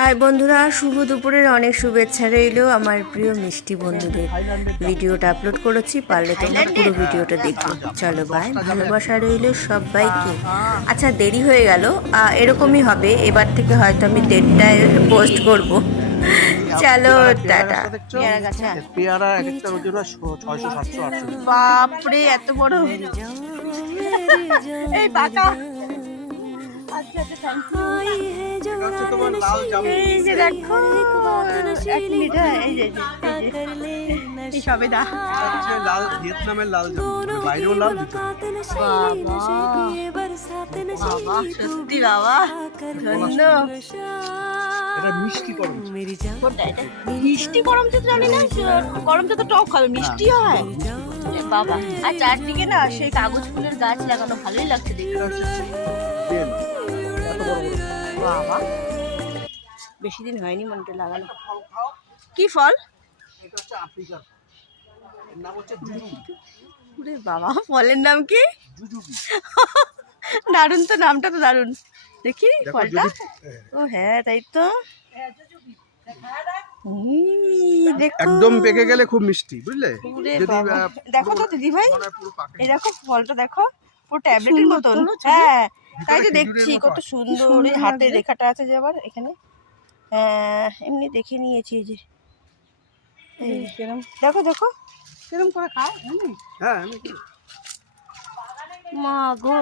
High বন্ধুরা, শুভ দুপুরের অনেক শুভেচ্ছা রইল আমার প্রিয় মিষ্টি বন্ধুদের। ভিডিওটা আপলোড করেছি, পারলে তোমরা পুরো ভিডিওটা দেখো। চলো বাই, ভালোবাসা রইল সবাইকে। আচ্ছা, দেরি হয়ে গেল, এরকমই হবে এবার থেকে, হয়তো আমি 1:30টায় পোস্ট করব। চলো টাটা। পেয়ারা এক একটা ওজন 600 700 800। বাপরে, এত বড়! এই পাকা। আচ্ছা আচ্ছা, থ্যাংক ইউ। হচ্ছে তোমার লাল জামুন। এই যে দেখো, এক মিনিট, এই যে এই সবেদা। হচ্ছে লাল ভিয়েতনামের লাল জামুন, মানে বাইরেও লাল ভিতরে। বাবা, সত্যি বাবা, ধন্য। এটা মিষ্টি করম। মিষ্টি করমচা তো জানি না, করমচা তো টক হবে, মিষ্টি হয় বাবা। আর চারদিকে না সেই কাগজ ফুলের গাছ লাগানো, ভালোই লাগছে দেখতে। এটা হচ্ছে বেল, এত বড় বড়। বাবা, বেশি দিন হয়নি মনটা লাগানো। কি ফল? এটা হচ্ছে আফ্রিকার ফল। এর নাম হচ্ছে জুজুবি। ওরে বাবা, ফলের নাম কি? জুজুবি। দারুণ তো, নামটা তো দারুণ। দেখি দেখো, ফলটা। যদি ও হ্যাঁ, তাই তো। দেখো, একদম পেকে গেলে খুব মিষ্টি, বুঝলে? ওরে যদি বাবা, দেখো তো দিদি ভাই, মনে হয় পুরো পাকে। এই দেখো ফলটা, দেখো পুরো ট্যাবলেটের মতন। হ্যাঁ, তাই তো ভিতরে দেখছি, খেজুরের কত মতো। সুন্দর। এই হাতে রেখাটা আছে যে আবার এখানে। এমনি দেখে নিয়েছি এই যে। দেখো দেখো কিরম করে খায়। হ্যাঁ, আমি মা গো,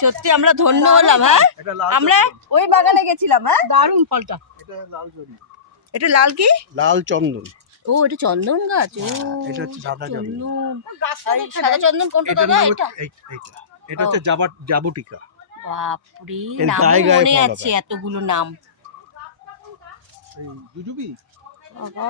সত্যি আমরা ধন্য হলাম। হ্যাঁ, এটা লাল আমরা ওই বাগানে গেছিলাম। হ্যাঁ, দারুণ ফলটা। এটা লাল জরি। এটা লাল কি? লাল চন্দন। ও, এটা চন্দন গাছ। ও, এটা হচ্ছে সাদা চন্দন। চন্দন। এই সাদা চন্দন কোনটা এটার দাদা? নাম এটা? হচ্ছে এইটা। এটা হচ্ছে জাবুটিকা। বাপরে, এর নাম গায়ে গায়ে মনে ফল আছে, হবে। এতগুলো নাম। এই জুজুবি। বাবা।